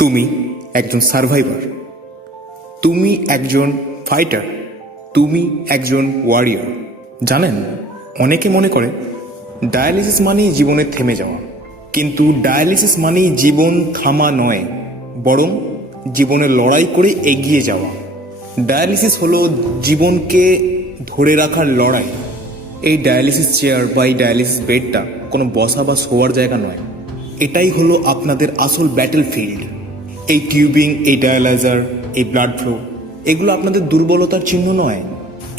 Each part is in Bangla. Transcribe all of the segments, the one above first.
তুমি একজন সার্ভাইভার, তুমি একজন ফাইটার, তুমি একজন ওয়ারিয়র। জানেন, অনেকে মনে করে ডায়ালিসিস মানেই জীবনে থেমে যাওয়া, কিন্তু ডায়ালিসিস মানেই জীবন থামা নয়, বরং জীবনে লড়াই করে এগিয়ে যাওয়া। ডায়ালিসিস হলো জীবনকে ধরে রাখার লড়াই। এই ডায়ালিসিস চেয়ার বা এই ডায়ালিসিস বেডটা কোনো বসা বা শোয়ার জায়গা নয়, এটাই হলো আপনাদের আসল ব্যাটেল ফিল্ড। এই টিউবিং, এই ডায়ালাইজার, এই ব্লাড ফ্লো, এগুলো আপনাদের দুর্বলতার চিহ্ন নয়,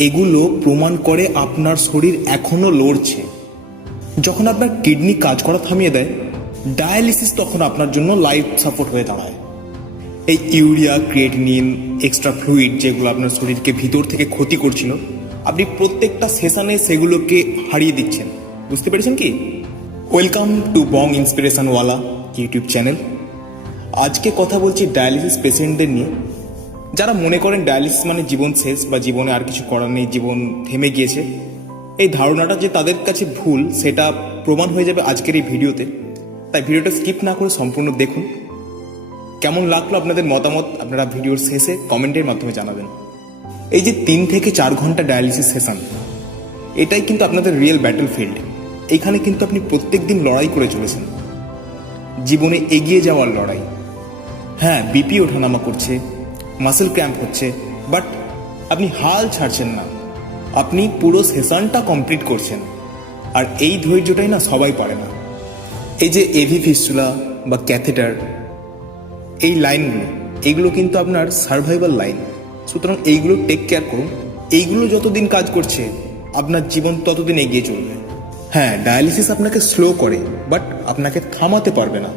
এগুলো প্রমাণ করে আপনার শরীর এখনো লড়ছে। যখন আপনার কিডনি কাজ করা থামিয়ে দেয়, ডায়ালিসিস তখন আপনার জন্য লাইফ সাপোর্ট হয়ে দাঁড়ায়। এই ইউরিয়া, ক্রিয়েটিনিন, এক্সট্রা ফ্লুইড যেগুলো আপনার শরীরকে ভিতর থেকে ক্ষতি করছিল, আপনি প্রত্যেকটা সেশনে সেগুলোকে হারিয়ে দিচ্ছেন। বুঝতে পেরেছেন কি? ওয়েলকাম টু বং ইন্সপিরেশনওয়ালা ইউটিউব চ্যানেল। আজকে কথা বলছি ডায়ালিসিস পেশেন্টদের নিয়ে, যারা মনে করেন ডায়ালিসিস মানে জীবন শেষ বা জীবনে আর কিছু করার নেই, জীবন থেমে গিয়েছে। এই ধারণাটা যে তাদের কাছে ভুল, সেটা প্রমাণ হয়ে যাবে আজকের এই ভিডিওতে। তাই ভিডিওটা স্কিপ না করে সম্পূর্ণ দেখুন। কেমন লাগলো আপনাদের মতামত আপনারা ভিডিওর শেষে কমেন্টের মাধ্যমে জানাবেন। এই যে 3 থেকে 4 ঘন্টা ডায়ালিসিস সেশন, এটাই কিন্তু আপনাদের রিয়েল ব্যাটেল ফিল্ড। এইখানে কিন্তু আপনি প্রত্যেক দিন লড়াই করে চলেছেন, জীবনে এগিয়ে যাওয়ার লড়াই। হ্যাঁ, বিপি ওঠানামা করছে, মাসেল ক্র্যাম্প হচ্ছে, বাট আপনি হাল ছাড়ছেন না, আপনি পুরো সেশনটা কমপ্লিট করছেন। আর এই ধৈর্যটাই না সবাই পারে না। এই যে এভি ফিস্টুলা বা ক্যাথেটার, এই লাইনগুলো, এইগুলো কিন্তু আপনার সার্ভাইভাল লাইন। সুতরাং এইগুলো টেক কেয়ার করুন। এইগুলো যতদিন কাজ করছে, আপনার জীবন ততদিন এগিয়ে চলবে। হ্যাঁ, ডায়ালিসিস আপনাকে স্লো করে, বাট আপনাকে থামাতে পারবে না।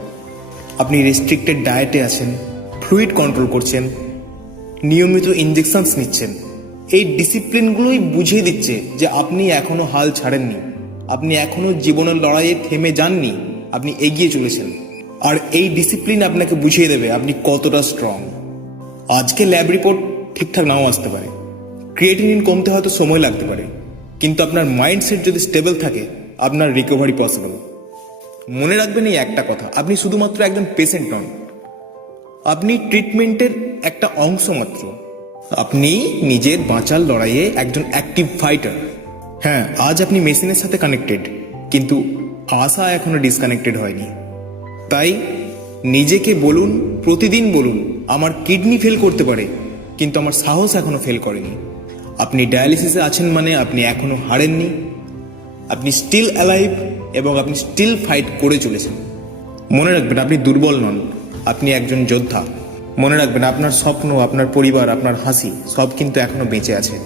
আপনি রেস্ট্রিক্টেড ডায়েটে আছেন, ফ্লুইড কন্ট্রোল করছেন, নিয়মিত ইনজেকশনস নিচ্ছেন। এই ডিসিপ্লিনগুলোই বুঝিয়ে দিচ্ছে যে আপনি এখনো হাল ছাড়েননি, আপনি এখনো জীবনের লড়াইয়ে থেমে যাননি, আপনি এগিয়ে চলেছেন। আর এই ডিসিপ্লিন আপনাকে বুঝিয়ে দেবে আপনি কতটা স্ট্রং। আজকে ল্যাব রিপোর্ট ঠিকঠাক নাও আসতে পারে, ক্রিয়েটিনিন কমতে হয়তো সময় লাগতে পারে, কিন্তু আপনার মাইন্ডসেট যদি স্টেবল থাকে, আপনার রিকভারি পসিবল। মনে রাখবেন এই একটা কথা, আপনি শুধুমাত্র একজন পেশেন্ট নন, আপনি ট্রিটমেন্টের একটা অংশ মাত্র। আপনি নিজের বাঁচার লড়াইয়ে একজন অ্যাক্টিভ ফাইটার। হ্যাঁ, আজ আপনি মেশিনের সাথে কানেক্টেড, কিন্তু আশা এখনো ডিসকানেক্টেড হয়নি। তাই নিজেকে বলুন, প্রতিদিন বলুন, আমার কিডনি ফেল করতে পারে, কিন্তু আমার সাহস এখনো ফেল করেনি। আপনি ডায়ালিসিসে আছেন মানে আপনি এখনো হারেননি, আপনি স্টিল অ্যালাইভ, এবং আপনি স্টিল ফাইট করে চলেছেন। মনে রাখবেন, আপনি দুর্বল নন, আপনি একজন যোদ্ধা। মনে রাখবেন, আপনার স্বপ্ন, আপনার পরিবার, আপনার হাসি সব কিন্তু এখনো বেঁচে আছে।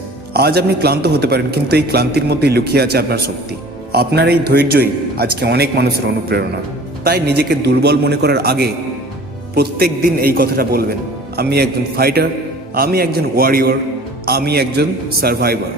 আজ আপনি ক্লান্ত হতে পারেন, কিন্তু এই ক্লান্তির মধ্যেই লুকিয়ে আছে আপনার শক্তি। আপনার এই ধৈর্যই আজকে অনেক মানুষের অনুপ্রেরণা। তাই নিজেকে দুর্বল মনে করার আগে প্রত্যেক দিন এই কথাটা বলবেন, আমি একজন ফাইটার, আমি একজন ওয়ারিয়র, আমি একজন সার্ভাইভার।